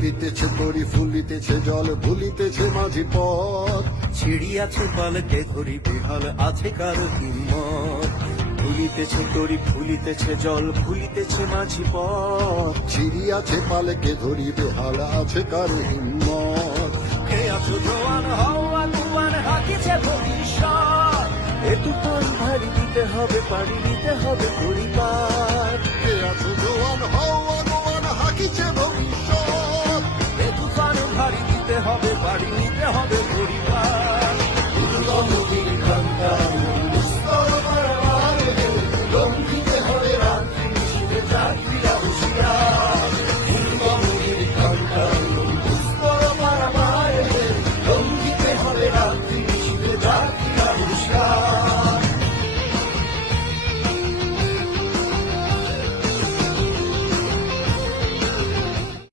দুলিতেছে তরি ফুলিতেছে জল ভুলিতেছে মাঝি পথ। ছিড়িয়াছে পালকে ঘড়ি বেহাল আছে কারো হিম্মত। ভুলিতেছে তরি ফুলিতেছে জল ভুলিতেছে মাঝি পথ। ছিড়িয়াছে পালকে ধরি বেহাল আছে কার হিম্মত। কে আছো জোয়ান হও আগুয়ান হাকিছে ভবিষ্যৎ। এ তুফান ভারী দিতে হবে পাড়ি দিতে হবে পরিবার। কে আছো জোয়ান হও আগুয়ান হাকিছে ভবিষ্যৎ।